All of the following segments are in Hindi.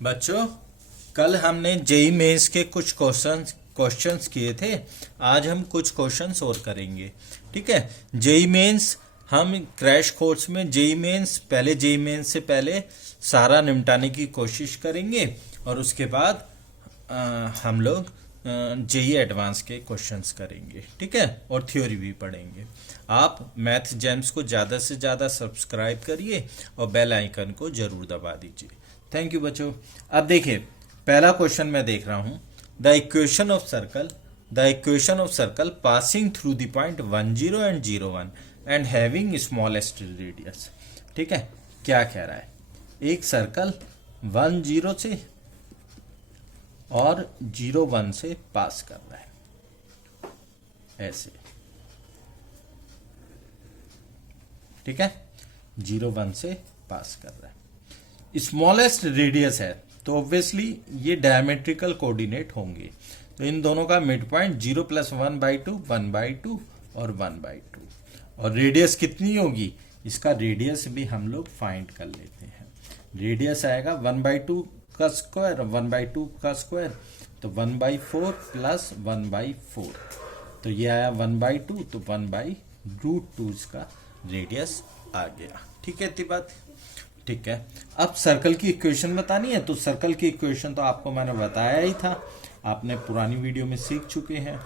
बच्चों, कल हमने जेई मेंस के कुछ क्वेश्चंस किए थे। आज हम कुछ क्वेश्चंस और करेंगे। ठीक है। जेई मेंस हम क्रैश कोर्स में जेई मेंस जेई मेंस से पहले सारा निपटाने की कोशिश करेंगे और उसके बाद हम लोग जेई एडवांस के क्वेश्चंस करेंगे। ठीक है। और थ्योरी भी पढ़ेंगे। आप मैथ जेम्स को ज़्यादा से ज़्यादा सब्सक्राइब करिए और बेल आइकन को जरूर दबा दीजिए। थैंक यू बच्चों। अब देखिए, पहला क्वेश्चन मैं देख रहा हूं। The equation of circle passing through the point 10 and 01 and having smallest radius. ठीक है। क्या कह रहा है? एक सर्कल 10 से और 01 से पास कर रहा है ऐसे। ठीक है। 01 से पास कर रहा है, स्मॉलेस्ट रेडियस है, तो ऑब्वियसली ये डायमेट्रिकल कोऑर्डिनेट होंगे। तो इन दोनों का मिड पॉइंट 0 + 1/2 1/2 और 1/2। और रेडियस कितनी होगी? इसका रेडियस भी हम लोग फाइंड कर लेते हैं। रेडियस आएगा 1/2 का स्क्वायर, 1/2 का स्क्वायर, तो 1/4 + 1/4। तो ये आया 1/2, तो 1/√2 इसका रेडियस आ गया। ठीक है इतनी बात। ठीक है। अब सर्कल की इक्वेशन बतानी है, तो सर्कल की इक्वेशन तो आपको मैंने बताया ही था, आपने पुरानी वीडियो में सीख चुके हैं।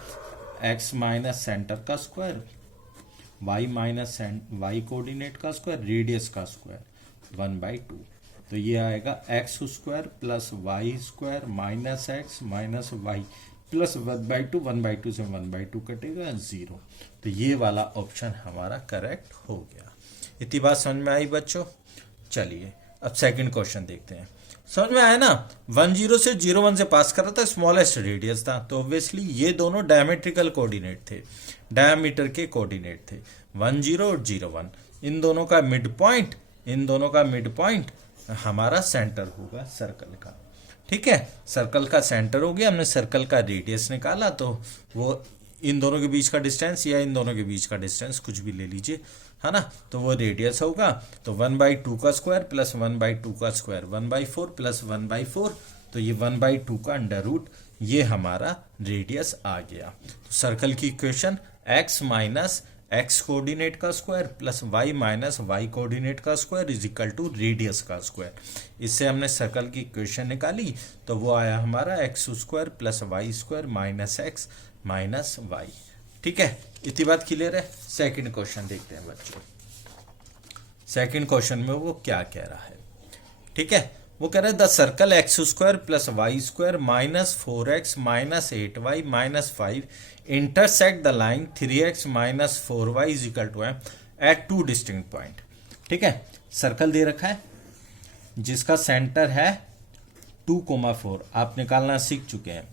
x माइनस सेंटर का square, y minus y coordinate का स्क्वायर, रेडियस का स्क्वायर 1/2। तो ये आएगा x² + y² minus x minus y plus 1/2, 1/2 से 1/2 कटेगा 0। तो ये वाला ऑप्शन हमारा करेक्ट हो गया। इतनी बात समझ में आई बच्चों? चलिए अब सेकंड क्वेश्चन देखते हैं। समझ में आया ना? 10 से 01 से पास कर रहा था, स्मॉलेस्ट रेडियस था, तो ऑब्वियसली ये दोनों डायमेट्रिकल कोऑर्डिनेट थे, डायमीटर के कोऑर्डिनेट थे। 10 और 01, इन दोनों का मिड पॉइंट हमारा सेंटर होगा सर्कल का। ठीक है। सर्कल का सेंटर हो गया, हमने सर्कल का रेडियस निकाला, तो वो इन दोनों के बीच का डिस्टेंस या इन दोनों के बीच का डिस्टेंस कुछ भी ले लीजिए, है ना, तो वो रेडियस होगा। तो 1/2 का स्क्वायर प्लस 1/2 का स्क्वायर 1/4 प्लस 1/4, तो ये 1/2 का अंडर रूट, ये हमारा रेडियस आ गया। तो सर्कल की equation x minus x coordinate का square plus y minus y coordinate का square is equal to radius का स्क्वायर। इससे हमने सर्कल की इक्वेशन निकाली, तो वो आया हमारा x² plus y² minus x minus y। ठीक है। इतनी बात क्लियर है? सेकंड क्वेश्चन देखते हैं बच्चों। सेकंड क्वेश्चन में वो क्या कह रहा है? ठीक है। वो कह रहा है the circle x² plus y² minus 4x minus 8y minus 5 intersect the line 3x minus 4y is equal to at 2 distinct point. ठीक है। सर्कल दे रखा है जिसका सेंटर है 2,4, आप निकालना सीख चुके हैं।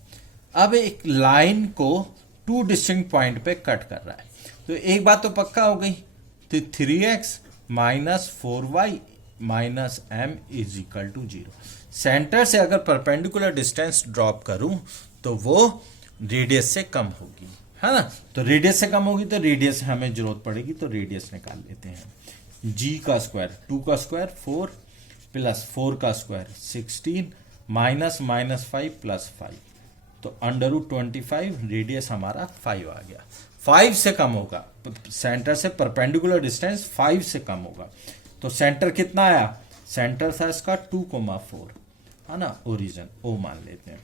अब एक लाइन को 2 डिस्टिंक्ट पॉइंट पे कट कर रहा है, तो एक बात तो पक्का हो गई, तो 3x minus 4y minus m is equal to 0। Centre से अगर परपेंडिकुलर डिस्टेंस ड्रॉप करूं तो वो रेडियस से कम होगी, है ना। तो रेडियस से कम होगी तो रेडियस हमें जरूरत पड़ेगी, तो रेडियस निकाल लेते हैं। g का स्क्वायर 2 का स्क्वायर 4 प्लस 4 का स्क्वायर 16 माइनस माइनस 5 प्लस 5, तो अंडर रूट 25, रेडियस हमारा 5 आ गया। 5 से कम होगा, सेंटर से परपेंडिकुलर डिस्टेंस 5 से कम होगा, तो सेंटर कितना आया? सेंटर था इसका 2,4, है ना, ओरिजिन ओ मान लेते हैं।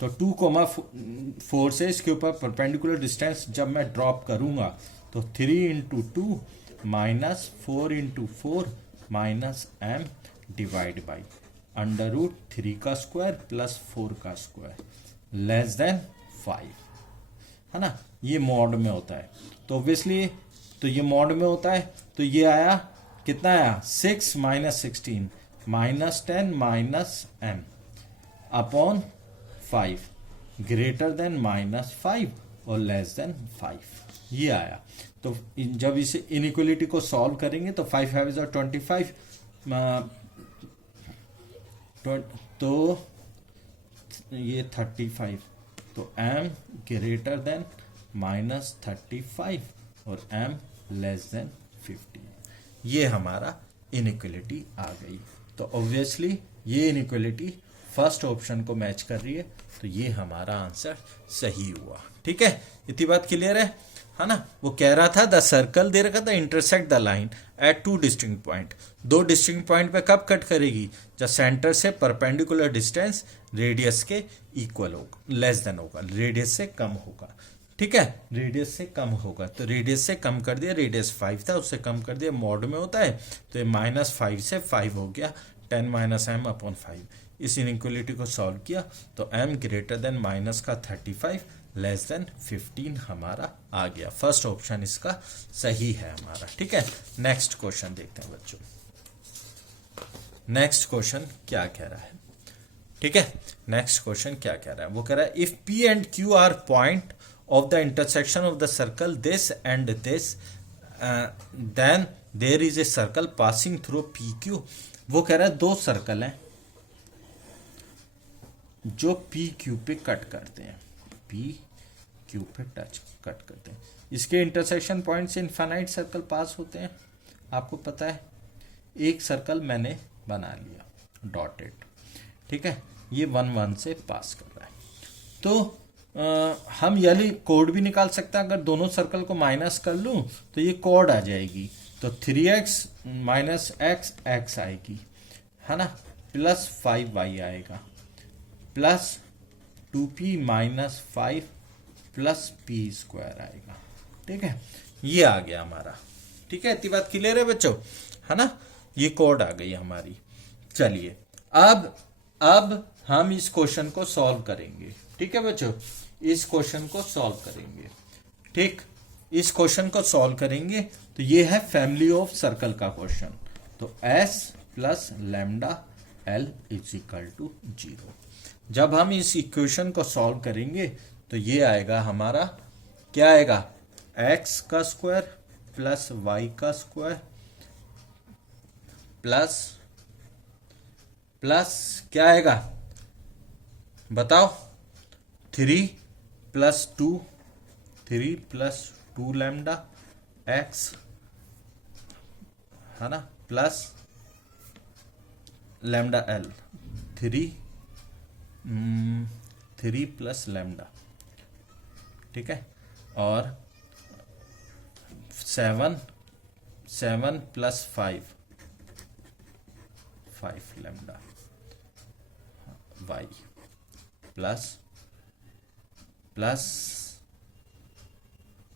तो 2,4 से इसके ऊपर परपेंडिकुलर डिस्टेंस जब मैं ड्रॉप करूंगा, तो 3 × 2 minus 4 × 4 minus m divide by under root 3 का स्क्वायर प्लस 4 का स्क्वायर लेस देन 5, है ना। ये मॉड में होता है, तो ऑब्वियसली तो ये मॉड में होता है, तो ये आया कितना आया? 6 minus 16 minus 10 minus m upon 5 greater than -5 और लेस देन 5, ये आया। तो जब इसे इनइक्वलिटी को सॉल्व करेंगे तो 5 5 is 25, तो ये 35, तो m ग्रेटर देन -35 और m लेस देन 50, ये हमारा इनइक्वलिटी आ गई। तो ऑब्वियसली ये इनइक्वलिटी फर्स्ट ऑप्शन को मैच कर रही है, तो ये हमारा आंसर सही हुआ। ठीक है, इतनी बात क्लियर है ना। वो कह रहा था द सर्कल दे रखा था intersect the line at 2 distinct point, 2 distinct point पे कब कट करेगी, जब सेंटर से परपेंडिकुलर डिस्टेंस रेडियस के इक्वल होगा, लेस देन होगा, रेडियस से कम होगा। ठीक है, रेडियस से कम होगा, तो रेडियस से कम कर दिया, रेडियस 5 था उससे कम कर दिया, मॉड में होता है, तो ये -5 से 5 हो गया, 10 - m/5। इस इनइक्वलिटी को सॉल्व किया तो m ग्रेटर देन माइनस का 35 लेस देन 15 हमारा आ गया। फर्स्ट ऑप्शन इसका सही है हमारा। ठीक है, नेक्स्ट क्वेश्चन देखते हैं बच्चों। नेक्स्ट क्वेश्चन क्या कह रहा है? ठीक है, नेक्स्ट क्वेश्चन क्या कह रहा है? वो कह रहा है if P and Q are point of the intersection of the circle this and this, then there is a circle passing through PQ। वो कह रहा है दो सर्कल हैं जो PQ पे कट करते हैं, PQ पे टच कट करते हैं, इसके इंटरसेक्शन पॉइंट से इनफाइनाइट सर्कल पास होते हैं। आपको पता है एक सर्कल मैंने बना लिया डॉटेड, ठीक है, ये 1 1 से पास कर रहा है, तो हम यही कोड भी निकाल सकते हैं। अगर दोनों सर्कल को माइनस कर लूं तो ये कोड आ जाएगी, तो 3x - x x आएगी, है ना, प्लस 5y आएगा, प्लस 2p - 5 प्लस p² आएगा। ठीक है, ये आ गया हमारा। ठीक है, इतनी बात क्लियर है बच्चों, है ना, ये कोड आ गई हमारी। चलिए अब हम इस क्वेश्चन को सॉल्व करेंगे। ठीक है बच्चों, इस क्वेश्चन को सॉल्व करेंगे। ठीक, इस क्वेश्चन को सॉल्व करेंगे तो ये है फैमिली ऑफ सर्कल का क्वेश्चन, तो s + λl = 0। जब हम इस इक्वेशन को सॉल्व करेंगे तो ये आएगा हमारा, क्या आएगा, x² + y² प्लस क्या आएगा बताओ, 3 + 2 λ x, है ना, प्लस λl 3 + λ। ठीक है, और 7 + 5 λ y plus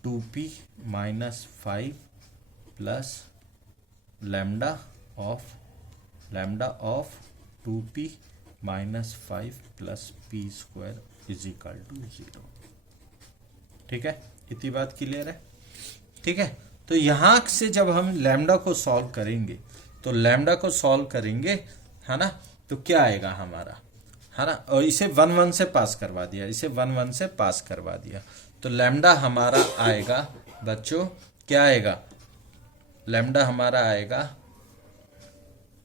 2p - 5 plus λ of 2p - 5 plus p² = 0। ठीक है, इतनी बात क्लियर है। ठीक है, तो यहां से जब हम लैम्डा को सॉल्व करेंगे तो लैम्डा को सॉल्व करेंगे, है ना, तो क्या आएगा हमारा, है ना, और इसे 1 1 से पास करवा दिया, इसे 1 1 से पास करवा दिया, तो लैम्डा हमारा आएगा बच्चों, क्या आएगा, लैम्डा हमारा आएगा,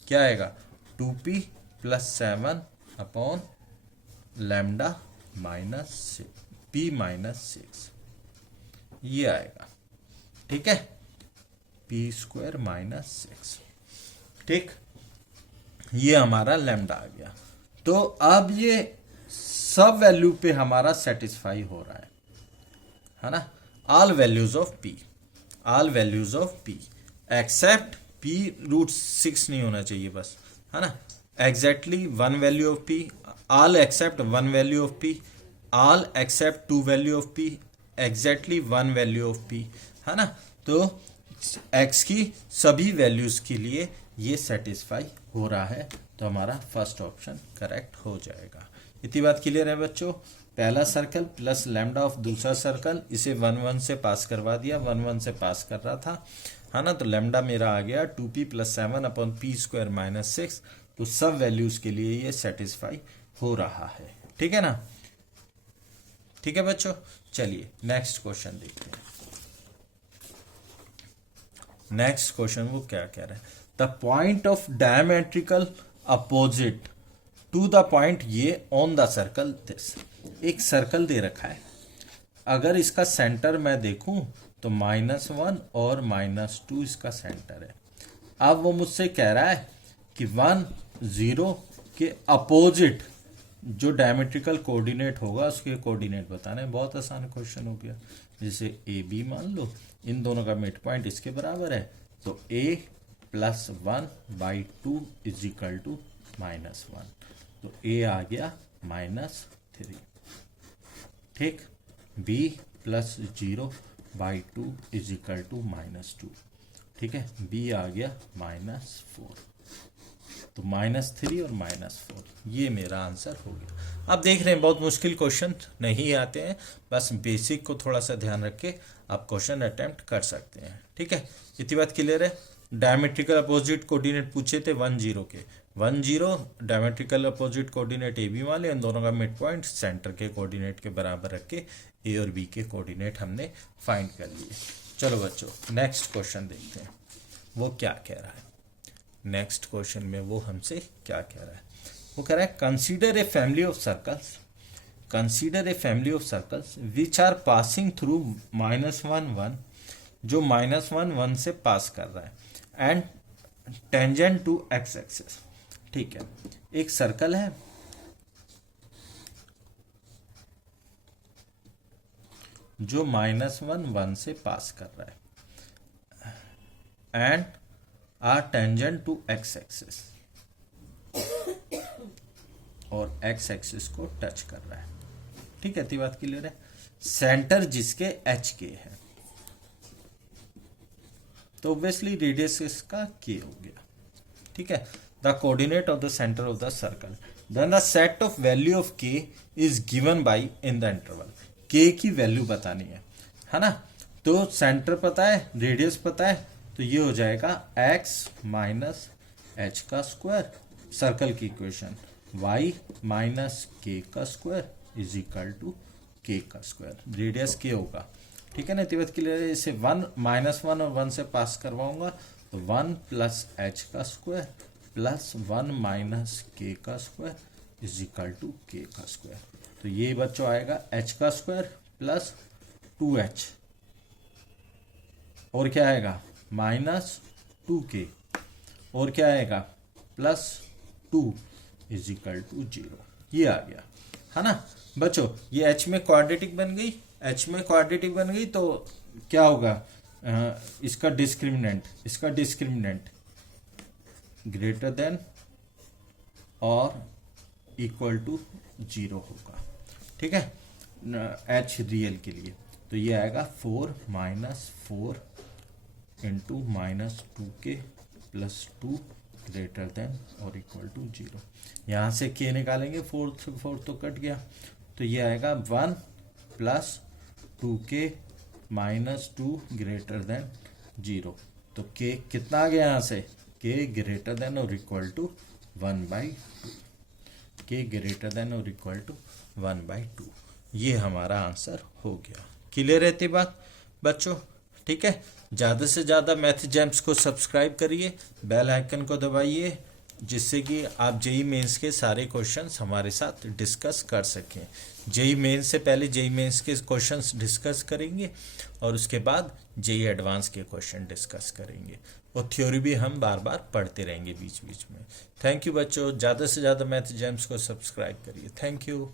क्या आएगा, 2p + 7 अपॉन λ -p - 6, ये आएगा। ठीक है, p² - 6। ठीक, ये हमारा लैम्डा आ गया। तो अब ये सब वैल्यू पे हमारा सेटिस्फाई हो रहा है ना, all values of p except p√6 नहीं होना चाहिए बस, है ना, exactly 1 value of p, all except 1 value of p, all except 2 value of p, exactly 1 value of p, है ना, तो x की सभी वैल्यूज के लिए ये सेटिस्फाई हो रहा है, तो हमारा फर्स्ट ऑप्शन करेक्ट हो जाएगा। इतनी बात क्लियर है बच्चों। पहला सर्कल प्लस लैम्डा ऑफ दूसरा सर्कल, इसे 1 1 से पास करवा दिया, 1 1 से पास कर रहा था, है ना, तो लैम्डा मेरा आ गया 2p + 7 अपॉन p² - 6, तो सब वैल्यूज के लिए ये सेटिस्फाई हो रहा है। ठीक है ना, ठीक है बच्चों। चलिए नेक्स्ट क्वेश्चन देखते हैं। नेक्स्ट क्वेश्चन वो क्या कह रहा है, the point of diametrical opposite to the point ये ऑन द सर्कल दिस। एक सर्कल दे रखा है, अगर इसका सेंटर मैं देखूं तो -1 और -2 इसका सेंटर है। अब वो मुझसे कह रहा है कि 1 0 के अपोजिट जो डायमेट्रिकल कोऑर्डिनेट होगा उसके कोऑर्डिनेट बताना है। बहुत आसान क्वेश्चन हो गया। जैसे ए बी मान लो, इन दोनों का मिड पॉइंट इसके बराबर है, तो a प्लस 1/2 इज इक्वल टू -1, तो a आ गया -3। ठीक, b प्लस 0/2 इज इक्वल टू -2। ठीक है, b आ गया -4, तो -3 और -4, ये मेरा आंसर हो गया। अब देख रहे हैं बहुत मुश्किल क्वेश्चन नहीं आते हैं, बस बेसिक को थोड़ा सा ध्यान रख के आप क्वेश्चन अटेम्प्ट कर सकते हैं। ठीक है, इतनी बात क्लियर है। डायमेट्रिकल अपोजिट कोऑर्डिनेट पूछे थे 1 0 के, 1 0 diametrical opposite coordinate A B वाले, इन दोनों का मिड पॉइंट सेंटर के कोऑर्डिनेट के बराबर रख के ए और बी के कोऑर्डिनेट हमने फाइंड कर लिए। चलो बच्चों नेक्स्ट क्वेश्चन देखते हैं वो क्या कह रहा है। नेक्स्ट क्वेश्चन में वो हमसे क्या कह रहा है, वो कह रहा है consider a family of circles, consider a family of circles which are passing through -1 1, जो -1 1 से पास कर रहा है, and tangent to X axis. ठीक है, एक सर्कल है जो -1 1 से पास कर रहा है and are tangent to X axis, और एक्स एक्सिस को टच कर रहा है। ठीक है, इतनी बात क्लियर है। सेंटर जिसके एच के है, तो ऑब्वियसली रेडियस इसका के हो गया। ठीक है, the coordinate of the centre of the circle, then the set of value of k is given by in the interval. K की वैल्यू बतानी है ना, तो सेंटर पता है, रेडियस पता है, तो ये हो जाएगा x माइनस एच का स्क्वायर, सर्कल की इक्वेशन y माइनस के का स्क्वायर इज इक्वल टू के का स्क्वायर, रेडियस के होगा। ठीक है ना, इतनी बात क्लियर है। इसे 1 -1 और 1 से पास करवाऊंगा, तो 1 प्लस एच का स्क्वायर प्लस 1 माइनस के का स्क्वायर इज इक्वल टू के का स्क्वायर, तो ये बच्चों आएगा एच का स्क्वायर प्लस 2h, और क्या आएगा -2k, और क्या आएगा +2 इज इक्वल टू 0। ये आ गया है ना बच्चों। ये h में क्वाड्रेटिक बन गई, h में क्वाड्रेटिक बन गई, तो क्या होगा, इसका डिस्क्रिमिनेंट ग्रेटर देन और इक्वल टू 0 होगा। ठीक है, h रियल के लिए, तो ये आएगा 4 -4 into -2k plus 2 greater than और इक्वल टू 0। यहाँ से k निकालेंगे, 4 तो कट गया, तो ये आएगा 1 plus 2k minus 2 greater than 0, तो k कितना आ गया यहाँ से, k ग्रेटर देन और equal to 1/2, k greater than और इक्वल टू 1/2, ये हमारा आंसर हो गया। क्लियर रहती बात बच्चों। ठीक है, ज़्यादा से ज़्यादा मैथ जेम्स को सब्सक्राइब करिए, बेल आइकन को दबाइए, जिससे कि आप जेई मेंस के सारे क्वेश्चंस हमारे साथ डिस्कस कर सकें। जेई मेंस से पहले जेई मेंस के क्वेश्चंस डिस्कस करेंगे और उसके बाद जेई एडवांस के क्वेश्चन डिस्कस करेंगे, और थ्योरी भी हम बार बार पढ़ते रहेंगे बीच बीच में। थैंक यू बच्चों, ज़्यादा से ज़्यादा मैथ जेम्स को सब्सक्राइब करिए। Thank you.